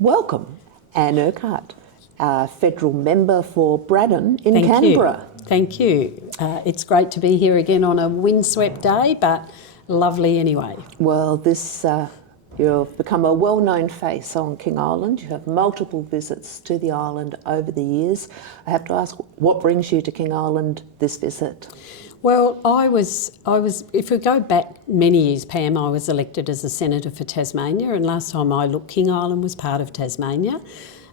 Welcome, Anne Urquhart, federal member for Braddon in Canberra. Thank you. It's great to be here again on a windswept day, but lovely anyway. Well, you've become a well-known face on King Island. You have multiple visits to the island over the years. I have to ask, what brings you to King Island this visit? Well, I was. If we go back many years, Pam, I was elected as a senator for Tasmania, and last time I looked, King Island was part of Tasmania,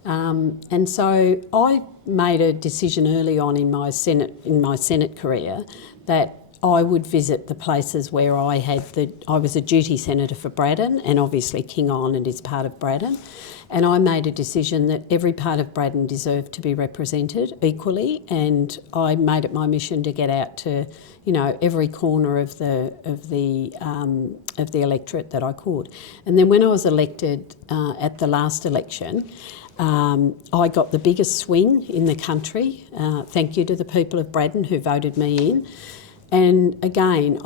and so I made a decision early on in my Senate career that I would visit the places where I was a duty senator for Braddon, and obviously King Island is part of Braddon. And I made a decision that every part of Braddon deserved to be represented equally, and I made it my mission to get out to, every corner of the electorate that I could. And then when I was elected at the last election, I got the biggest swing in the country. Thank you to the people of Braddon who voted me in. And again,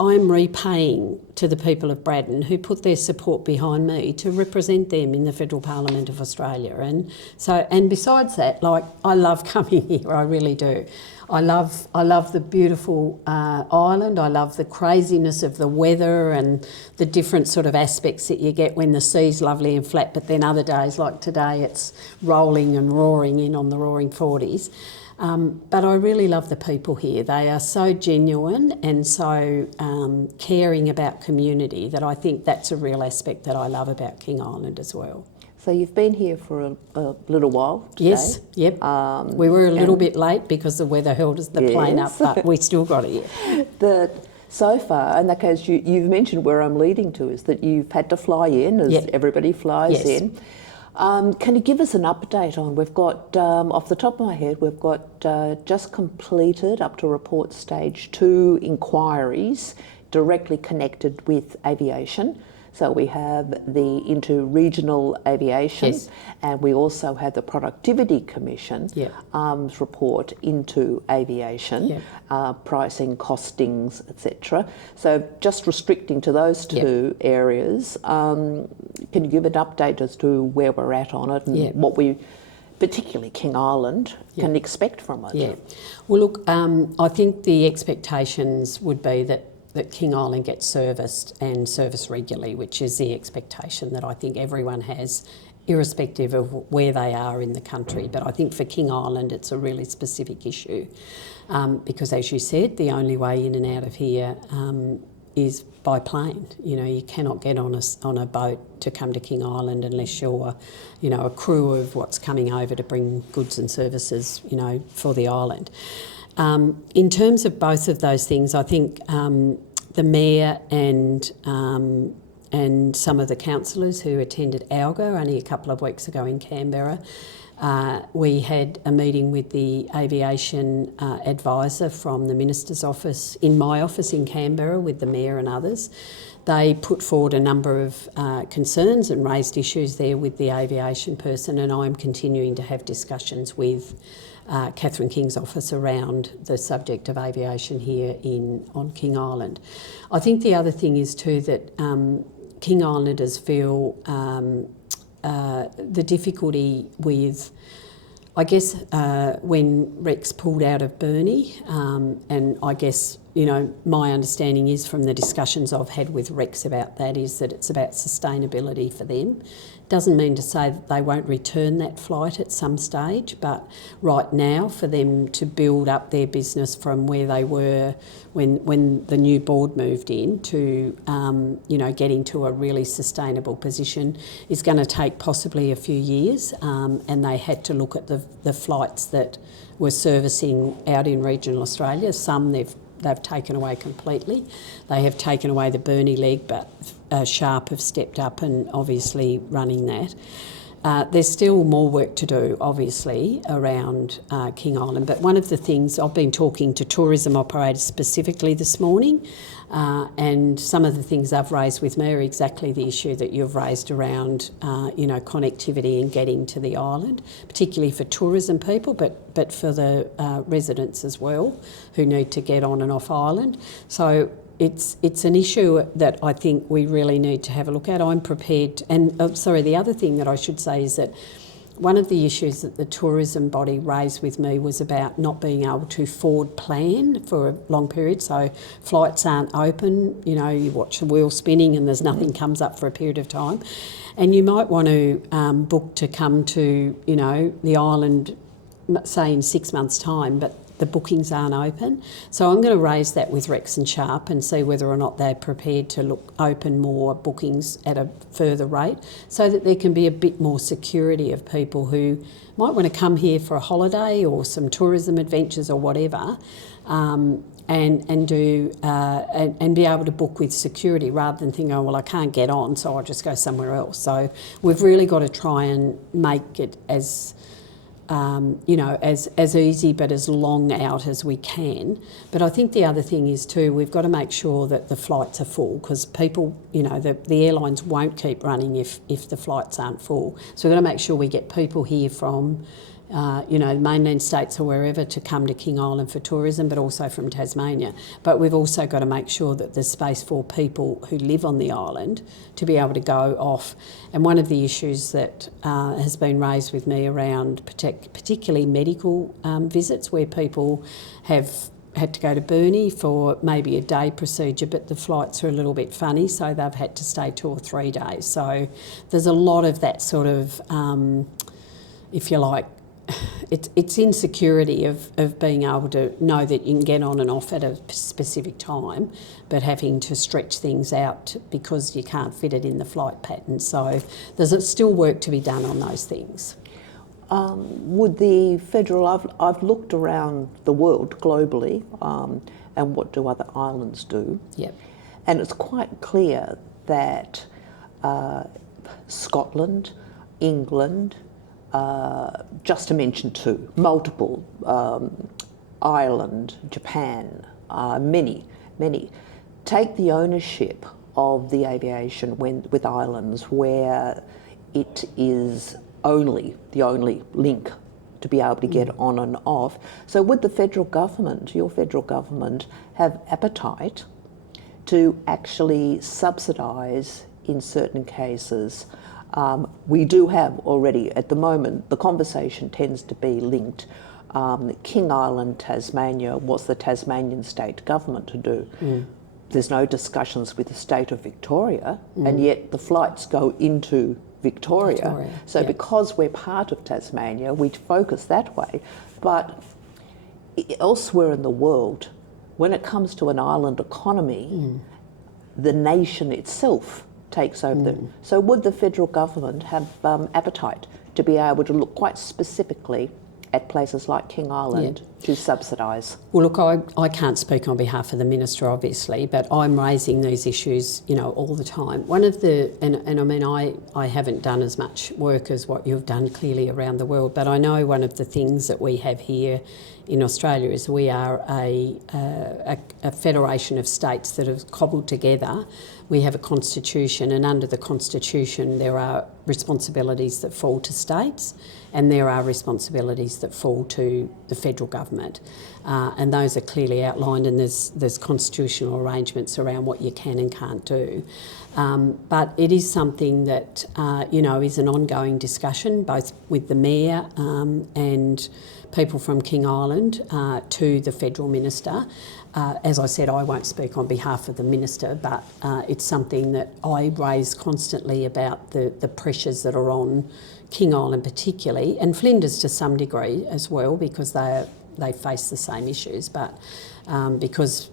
I'm repaying to the people of Braddon who put their support behind me to represent them in the Federal Parliament of Australia. And besides that, I love coming here, I really do. I love the beautiful island. I love the craziness of the weather and the different sort of aspects that you get when the sea's lovely and flat, but then other days like today it's rolling and roaring in on the roaring 40s. But I really love the people here. They are so genuine and so caring about community that I think that's a real aspect that I love about King Island as well. So you've been here for a little while today. Yes, yep. We were a little bit late because the weather held the plane up, but we still got it here. So far, in that case, you've mentioned where I'm leading to, is that you've had to fly in, as everybody flies in. Can you give us an update on, we've got, off the top of my head, we've got just completed up to report stage 2 inquiries directly connected with aviation. So we have the inter-regional aviation, and we also had the Productivity Commission report into aviation, pricing, costings, etc. So just restricting to those two areas, can you give an update as to where we're at on it and what we, particularly King Island, can expect from it? Yeah. Well, look, I think the expectations would be that King Island gets serviced and serviced regularly, which is the expectation that I think everyone has, irrespective of where they are in the country. But I think for King Island it's a really specific issue because, as you said, the only way in and out of here is by plane. You cannot get on a boat to come to King Island unless you're, a crew of what's coming over to bring goods and services, for the island. In terms of both of those things, I think the Mayor and some of the councillors who attended ALGA only a couple of weeks ago in Canberra, we had a meeting with the aviation advisor from the Minister's office, in my office in Canberra, with the Mayor and others. They put forward a number of concerns and raised issues there with the aviation person, and I'm continuing to have discussions with Catherine King's office around the subject of aviation here on King Island. I think the other thing is too that King Islanders feel the difficulty with, I guess, when Rex pulled out of Burnie, and I guess, my understanding is from the discussions I've had with Rex about that is that it's about sustainability for them. Doesn't mean to say that they won't return that flight at some stage, but right now for them to build up their business from where they were when the new board moved in to, getting to a really sustainable position is going to take possibly a few years, and they had to look at the flights that were servicing out in regional Australia. Some they've taken away completely. They have taken away the Burnie leg, but Sharp have stepped up and obviously running that. There's still more work to do, obviously, around King Island. But one of the things, I've been talking to tourism operators specifically this morning, and some of the things I've raised with me are exactly the issue that you've raised around, connectivity and getting to the island, particularly for tourism people, but for the residents as well, who need to get on and off island. So it's an issue that I think we really need to have a look at. I'm prepared, and the other thing that I should say is that one of the issues that the tourism body raised with me was about not being able to forward plan for a long period. So flights aren't open, you know, you watch the wheel spinning and there's nothing comes up for a period of time. And you might want to book to come to, you know, the island, say in 6 months' time, but the bookings aren't open. So I'm going to raise that with Rex and Sharp and see whether or not they're prepared to open more bookings at a further rate so that there can be a bit more security of people who might want to come here for a holiday or some tourism adventures or whatever, and be able to book with security rather than think, oh, well, I can't get on, so I'll just go somewhere else. So we've really got to try and make it as as easy but as long out as we can. But I think the other thing is too, we've got to make sure that the flights are full, because people, you know, the airlines won't keep running if the flights aren't full. So we've got to make sure we get people here from mainland states or wherever to come to King Island for tourism, but also from Tasmania. But we've also got to make sure that there's space for people who live on the island to be able to go off. And one of the issues that has been raised with me around particularly medical visits, where people have had to go to Burnie for maybe a day procedure, but the flights are a little bit funny, so they've had to stay 2 or 3 days. So there's a lot of that sort of, if you like, it's insecurity of being able to know that you can get on and off at a specific time, but having to stretch things out because you can't fit it in the flight pattern. So there's still work to be done on those things. Would the federal, I've looked around the world globally, and what do other islands do? Yep. And it's quite clear that Scotland, England, just to mention two, multiple, Ireland, Japan, many, take the ownership of the aviation with islands where it is the only link to be able to get on and off. So would the federal government, your federal government, have appetite to actually subsidise in certain cases? We do have already, at the moment, the conversation tends to be linked. King Island, Tasmania, what's the Tasmanian state government to do? There's no discussions with the state of Victoria, and yet the flights go into Victoria. So yep. Because we're part of Tasmania, we focus that way. But elsewhere in the world, when it comes to an island economy, the nation itself takes over So would the federal government have appetite to be able to look quite specifically at places like King Island to subsidise? Well, look, I can't speak on behalf of the Minister, obviously, but I'm raising these issues, you know, all the time. One of the, and I mean, I haven't done as much work as what you've done clearly around the world, but I know one of the things that we have here in Australia is we are a federation of states that have cobbled together. We have a constitution, and under the constitution there are responsibilities that fall to states and there are responsibilities that fall to the federal government. And those are clearly outlined, and there's constitutional arrangements around what you can and can't do. But it is something that, is an ongoing discussion, both with the Mayor and people from King Island to the Federal Minister. As I said, I won't speak on behalf of the Minister, but it's something that I raise constantly about the pressures that are on King Island particularly, and Flinders to some degree as well, because they face the same issues, but because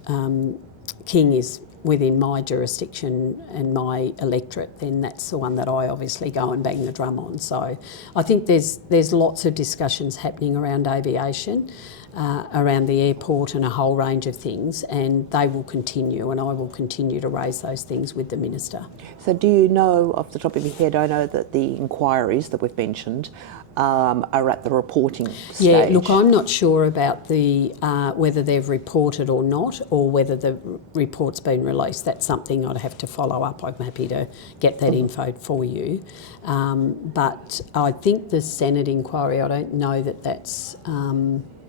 King is within my jurisdiction and my electorate, then that's the one that I obviously go and bang the drum on. So I think there's lots of discussions happening around aviation, around the airport and a whole range of things, and they will continue, and I will continue to raise those things with the Minister. So do you know, off the top of your head, I know that the inquiries that we've mentioned are at the reporting stage. Yeah, look, I'm not sure about the whether they've reported or not, or whether the report's been released. That's something I'd have to follow up. I'm happy to get that info for you. But I think the Senate inquiry, I don't know that that's...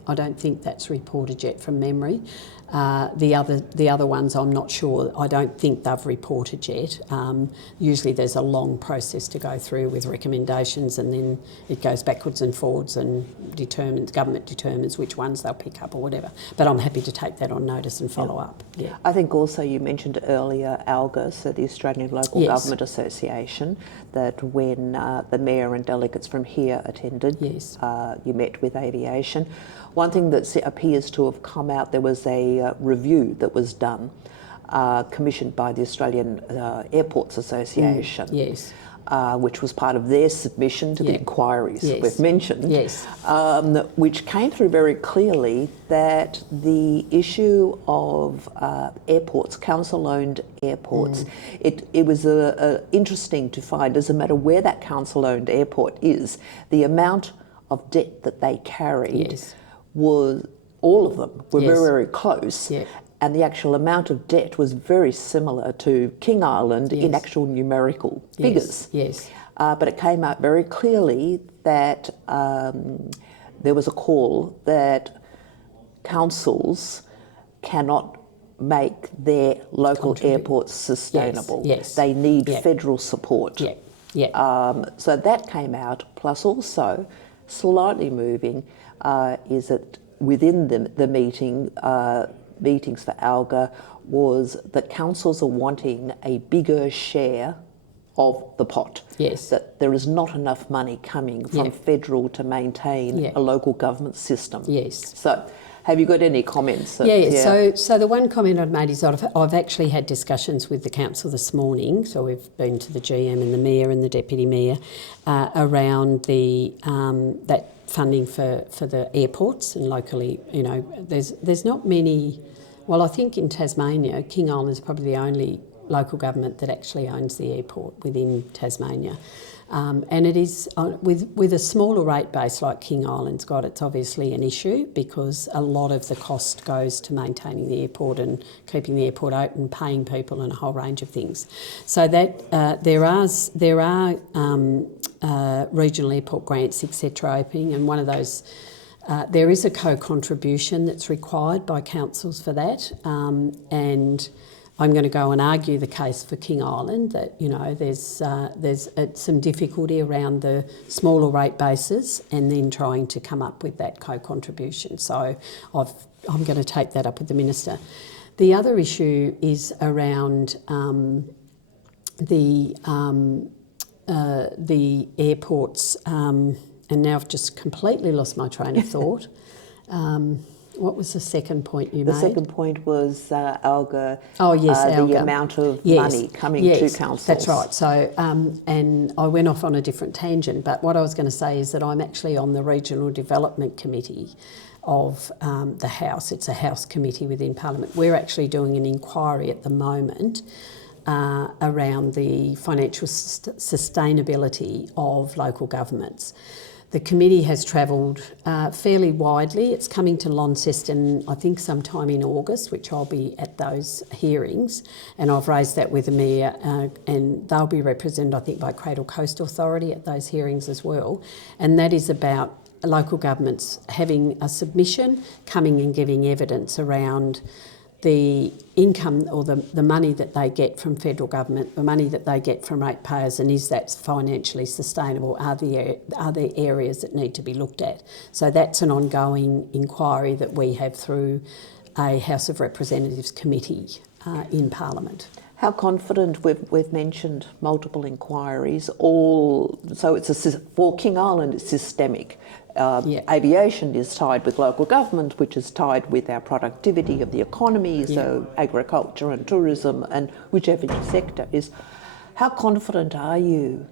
I don't think that's reported yet from memory. The other ones I'm not sure. I don't think they've reported yet. Usually there's a long process to go through with recommendations, and then it goes backwards and forwards, and government determines which ones they'll pick up or whatever. But I'm happy to take that on notice and follow up. Yeah. I think also you mentioned earlier ALGA, so the Australian Local Government Association, that when the Mayor and delegates from here attended, you met with aviation. One thing that appears to have come out, there was a review that was done, commissioned by the Australian Airports Association, which was part of their submission to the inquiries we've mentioned, which came through very clearly that the issue of airports, council-owned airports, it was interesting to find, doesn't matter where that council-owned airport is, the amount of debt that they carried was, all of them were very, very close. And the actual amount of debt was very similar to King Island in actual numerical figures. But it came out very clearly that there was a call that councils cannot make their local airports sustainable. They need federal support. So that came out, plus also slightly moving is that within the meetings for ALGA was that councils are wanting a bigger share of the pot. That there is not enough money coming from federal to maintain a local government system. So have you got any comments? So the one comment I'd made is I've actually had discussions with the council this morning, so we've been to the GM and the Mayor and the Deputy Mayor around the that funding for the airports, and locally, you know, there's not many. Well, I think in Tasmania, King Island is probably the only local government that actually owns the airport within Tasmania. And it is, with a smaller rate base like King Island's got, it's obviously an issue because a lot of the cost goes to maintaining the airport and keeping the airport open, paying people and a whole range of things. So that there are regional airport grants, etc. opening, and one of those, there is a co-contribution that's required by councils for that, and I'm going to go and argue the case for King Island that, you know, there's some difficulty around the smaller rate bases and then trying to come up with that co-contribution. So I'm going to take that up with the Minister. The other issue is around the airports, and now I've just completely lost my train of thought. What was the second point you made? The second point was ALGA. ALGA. The amount of money coming to councils. That's right. So, and I went off on a different tangent, but what I was going to say is that I'm actually on the Regional Development Committee of the House. It's a House committee within Parliament. We're actually doing an inquiry at the moment around the financial sustainability of local governments. The committee has travelled fairly widely. It's coming to Launceston, I think, sometime in August, which I'll be at those hearings. And I've raised that with the Mayor, and they'll be represented, I think, by Cradle Coast Authority at those hearings as well. And that is about local governments having a submission, coming and giving evidence around the income or the money that they get from federal government, the money that they get from ratepayers, and is that financially sustainable? Are there areas that need to be looked at? So that's an ongoing inquiry that we have through a House of Representatives committee in Parliament. How confident, we've mentioned multiple inquiries, all, so it's for King Island it's systemic. Aviation is tied with local government, which is tied with our productivity of the economy, so agriculture and tourism and whichever sector is. How confident are you?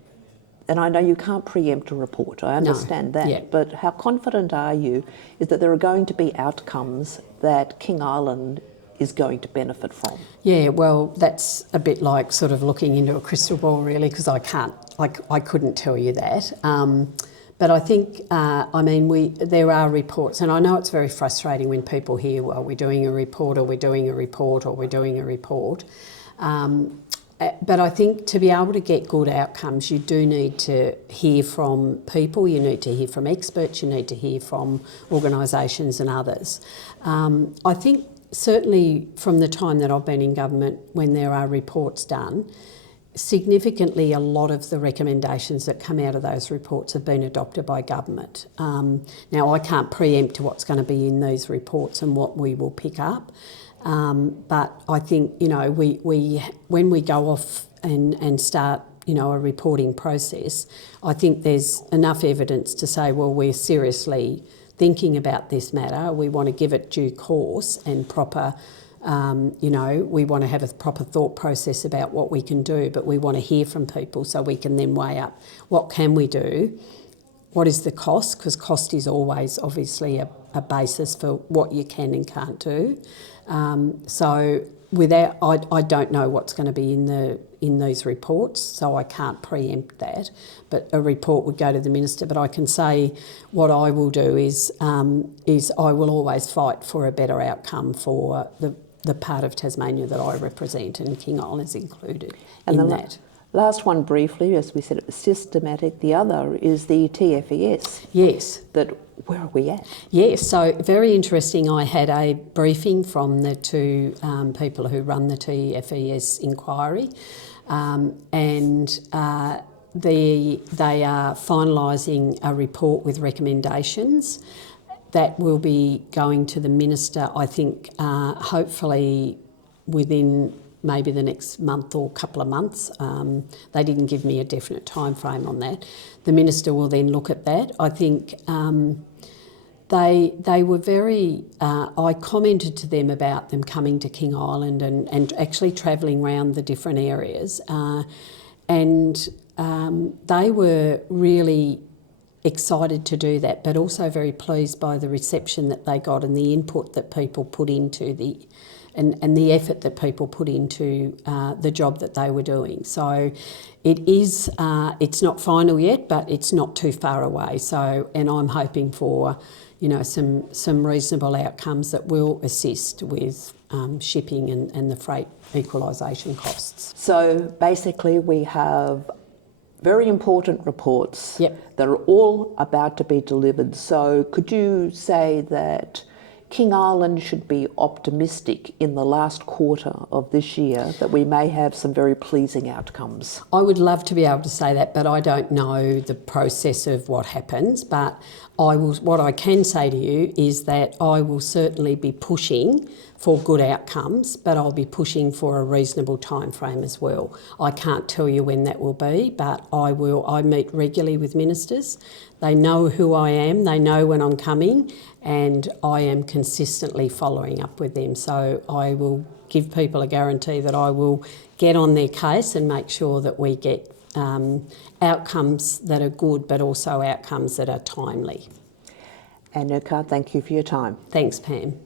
And I know you can't preempt a report, I understand that, but how confident are you is that there are going to be outcomes that King Island is going to benefit from? Yeah, well, that's a bit like sort of looking into a crystal ball, really, because I couldn't tell you that. But I think, there are reports, and I know it's very frustrating when people hear, well, we're doing a report, or we're doing a report, or we're doing a report. But I think to be able to get good outcomes, you do need to hear from people, you need to hear from experts, you need to hear from organisations and others. I think certainly from the time that I've been in government, when there are reports done, significantly a lot of the recommendations that come out of those reports have been adopted by government. Now, I can't preempt what's going to be in these reports and what we will pick up, but I think, you know, we when we go off and start, you know, a reporting process, I think there's enough evidence to say, well, we're seriously thinking about this matter. We want to give it due course and proper, you know, we want to have a proper thought process about what we can do, but we want to hear from people so we can then weigh up what can we do, what is the cost, because cost is always obviously a basis for what you can and can't do. So without, I don't know what's going to be in these reports, so I can't preempt that. But a report would go to the minister. But I can say what I will do is I will always fight for a better outcome for the part of Tasmania that I represent, and King Island's included in that. Last one briefly, as we said, it was systematic. The other is the TFES. Yes. Where are we at? Yes, so very interesting. I had a briefing from the two people who run the TFES inquiry, and they are finalising a report with recommendations that will be going to the minister, I think, hopefully within maybe the next month or couple of months. They didn't give me a definite time frame on that. The minister will then look at that. I think they were very... I commented to them about them coming to King Island and actually travelling around the different areas. And they were really excited to do that, but also very pleased by the reception that they got and the input that people put into and the effort that people put into the job that they were doing. So it is, it's not final yet, but it's not too far away. So, and I'm hoping for, you know, some reasonable outcomes that will assist with shipping and the freight equalisation costs. So basically we have very important reports Yep. that are all about to be delivered. So could you say that King Island should be optimistic in the last quarter of this year that we may have some very pleasing outcomes? I would love to be able to say that, but I don't know the process of what happens. But what I can say to you is that I will certainly be pushing for good outcomes, but I'll be pushing for a reasonable time frame as well. I can't tell you when that will be, but I will. I meet regularly with ministers. They know who I am, they know when I'm coming, and I am consistently following up with them. So I will give people a guarantee that I will get on their case and make sure that we get outcomes that are good, but also outcomes that are timely. And Urquhart, thank you for your time. Thanks, Pam.